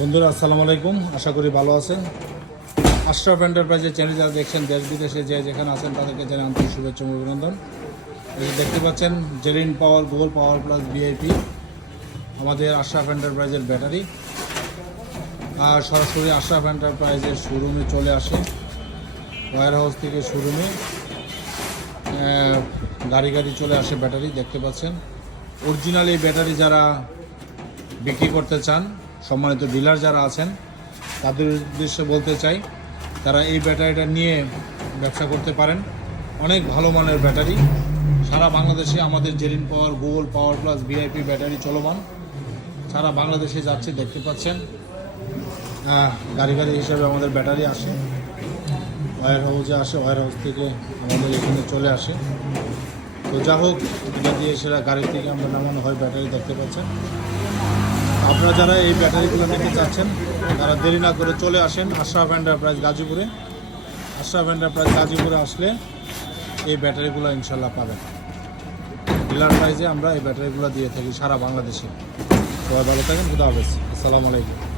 বন্ধুরা আসসালামু আলাইকুম, আশা করি ভালো আছেন। আশরাফ এন্টারপ্রাইজের চ্যানেল যারা দেখছেন, দেশ বিদেশে যে যেখানে আছেন তাদেরকে জানাই আন্তরিক শুভেচ্ছা ও অভিনন্দন। এই যে দেখতে পাচ্ছেন Zerin power gold power plus VIP আমাদের আশরাফ এন্টারপ্রাইজের ব্যাটারি আর সরাসরি আশরাফ এন্টারপ্রাইজের শোরুমে চলে আসে। ওয়্যার হাউস থেকে শোরুমে গাড়ি চলে আসে ব্যাটারি। দেখতে পাচ্ছেন অরিজিনাল এই ব্যাটারি যারা বিক্রি করতে চান, সম্মানিত ডিলার যারা আছেন তাদের উদ্দেশ্যে বলতে চাই, তারা এই ব্যাটারিটা নিয়ে ব্যবসা করতে পারেন। অনেক ভালো মানের ব্যাটারি, সারা বাংলাদেশে আমাদের Zerin power gold power plus VIP battery চলমান, সারা বাংলাদেশে যাচ্ছে। দেখতে পাচ্ছেন গাড়ি হিসাবে আমাদের ব্যাটারি আসে, ওয়্যার হাউসে আসে, ওয়্যার হাউস থেকে আমাদের এখানে চলে আসে। তো যা হোক, এটা দিয়ে সেটা গাড়ি থেকে আমরা নামানো হয় ব্যাটারি। দেখতে পাচ্ছেন আপনারা যারা এই ব্যাটারিগুলো নিতে চাচ্ছেন তারা দেরি না করে চলে আসেন আশরাফ এন্টারপ্রাইজ গাজীপুরে। আশরাফ এন্টারপ্রাইজ গাজীপুরে আসলে এই ব্যাটারিগুলো ইনশাল্লাহ পাবেন। ডিলার প্রাইজে আমরা এই ব্যাটারিগুলো দিয়ে থাকি সারা বাংলাদেশে। সবাই ভালো থাকেন, খুদা হাফেজ, আসসালামু আলাইকুম।